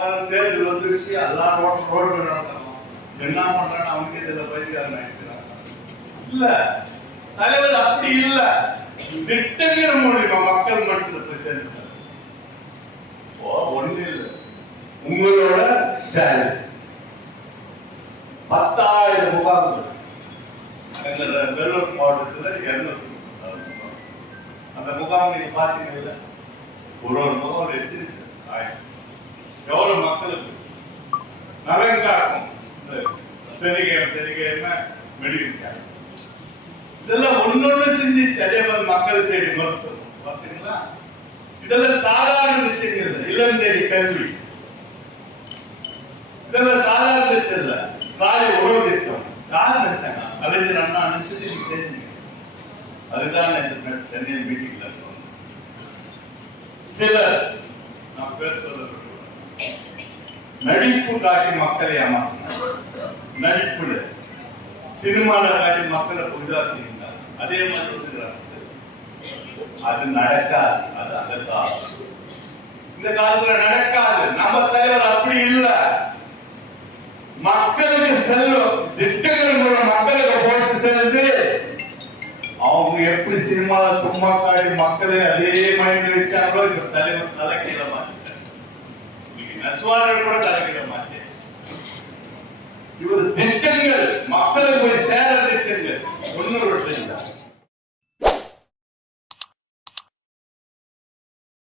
தேர்தல் வந்துருச்சு, எல்லாரும் ரோடு நடத்தணும், என்ன பண்றான்னு அவனுக்கு இதுல பயிர்காரன் நினைக்கிறான். இல்ல, தலைவர் அப்படி இல்ல, திட்டங்கள் மூலியமா மக்கள் மனசுல போய் சேர்ந்து ஒண்ணு இல்லை. உங்களோட ஸ்டாலின் 10,000 முகாம்கள் வேலூர் மாவட்டத்துல 200. அந்த முகாம் நீங்க பாத்தீங்கல்ல, ஒரு முகாம் எடுத்து எவ்வளவு மக்களுக்கு நலன் காக்கும். சரிகை மெடிக்கல் கேம்ப் இதெல்லாம் ஒன்னொன்னு சிந்திச்சு அதே மாதிரி மக்களை தேடி மருத்துவம் பார்த்தீங்களா. இதெல்லாம் சாதாரண திட்டங்கள், இல்லம் தேடி கல்வி இதெல்லாம் சாதாரண திட்டம் இல்ல. காலை உணவு திட்டம் யார் நினைச்சாங்க? கலைஞர் அண்ணா நினைச்சு தெரிஞ்சுங்க. அதுதான் சென்னை மீட்டிங்ல சிலர் நான் பேர் சொல்ல நடிப்பு காட்டி மக்களை ஏமாற்றினார். நடிப்புல சினிமால காட்டி மக்களை புரிதாக்கினார். அதே மாதிரி அது நடக்காது. அது அந்த காலம், இந்த காலத்துல நடக்காது. நம்ம தலைவர் அப்படி இல்லை. மக்களுக்கு செல்லும் திட்டங்கள் மூலம் மக்களுக்கு போய் சேர்ந்து அவங்க எப்படி சினிமால சும்மா காட்டி மக்களை அதே மைண்ட் வச்சாங்களோ இப்ப தலைவர் தலைக்கீழ மாட்டார். நசுவார்கள் கூட தலைக்கீழ